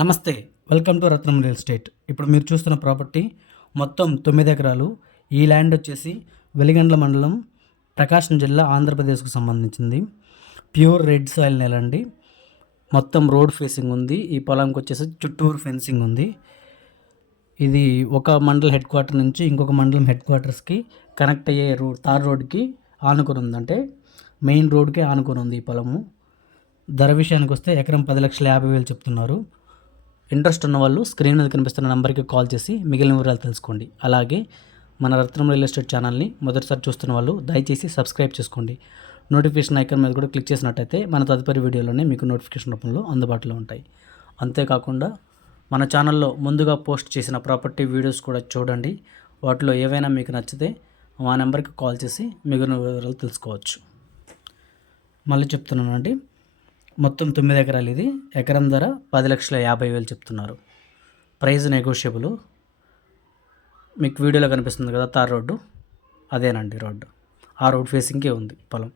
నమస్తే, welcome to Ratnam real estate. ఇప్పుడు మీరు చూస్తున్న ప్రాపర్టీ మొత్తం 9 ఎకరాలు. ఈ ల్యాండ్ వచ్చేసి వెలిగండ్ల మండలం, ప్రకాశం జిల్లా, ఆంధ్రప్రదేశ్కు సంబంధించింది. ప్యూర్ రెడ్ సాయిల్ నేల అండి. మొత్తం రోడ్ ఫేసింగ్ ఉంది. ఈ పొలంకి వచ్చేసి చుట్టూరు ఫెన్సింగ్ ఉంది. ఇది ఒక మండల హెడ్ క్వార్టర్ నుంచి ఇంకొక మండలం హెడ్ క్వార్టర్స్కి కనెక్ట్ అయ్యే తార్ రోడ్కి ఆనుకొని ఉంది. అంటే మెయిన్ రోడ్కి ఆనుకొని ఉంది ఈ పొలము. ధర విషయానికి వస్తే ఎకరం 10,50,000 చెప్తున్నారు. ఇంట్రెస్ట్ ఉన్న వాళ్ళు స్క్రీన్ మీద కనిపిస్తున్న నెంబర్కి కాల్ చేసి మిగిలిన వివరాలు తెలుసుకోండి. అలాగే మన రత్నం రియల్ ఎస్టేట్ ఛానల్ని మొదటిసారి చూస్తున్న వాళ్ళు దయచేసి సబ్స్క్రైబ్ చేసుకోండి. నోటిఫికేషన్ ఐకాన్ మీద కూడా క్లిక్ చేసినట్టయితే మన తదుపరి వీడియోలోనే మీకు నోటిఫికేషన్ రూపంలో అందుబాటులో ఉంటాయి. అంతేకాకుండా మన ఛానల్లో ముందుగా పోస్ట్ చేసిన ప్రాపర్టీ వీడియోస్ కూడా చూడండి. వాటిలో ఏవైనా మీకు నచ్చితే మా నెంబర్కి కాల్ చేసి మిగిలిన వివరాలు తెలుసుకోవచ్చు. మళ్ళీ చెప్తున్నానండి, మొత్తం 9 ఎకరాలు. ఇది ఎకరం ధర 10,50,000 చెప్తున్నారు. Price negotiable. మీకు వీడియోలో కనిపిస్తుంది కదా తార్ రోడ్డు, అదేనండి రోడ్డు. ఆ రోడ్ ఫేసింగ్కే ఉంది పొలం.